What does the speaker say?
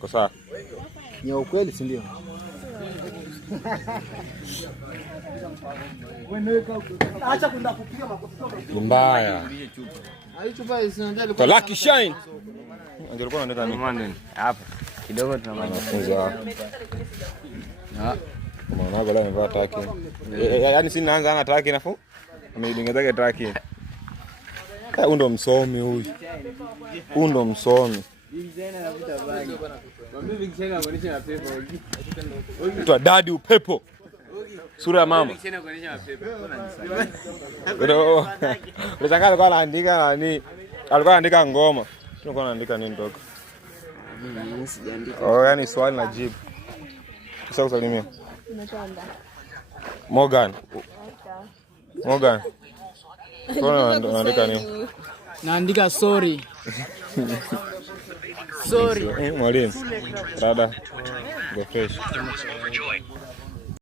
Kwa sawa. Ni ukweli si ndio? Acha kwenda kupiga makofi. Mbaya. Hii chupa isinaambia Kwa Lucky Shine. Angelikuwa anaandika nini? Hapa. Kidogo Tunafunza. Maana wala amevaa taki. Yaani si naanza ana taki nafu. Ameidingeza taki. Huyu ndo msomi huyu. Huyu ndo msomi. Mtu dadi upepo. Sura ya mama. Ndio. Unataka alikuwa anaandika nani? Alikuwa anaandika ngoma. Tulikuwa anaandika nini ndogo? Mimi sijaandika. Yaani swali na jibu. Sasa usalimia. Morgan. Morgan. Kwa unaandika nini? Naandika sorry. Sorry. Mwalimu. Dada. Go fresh.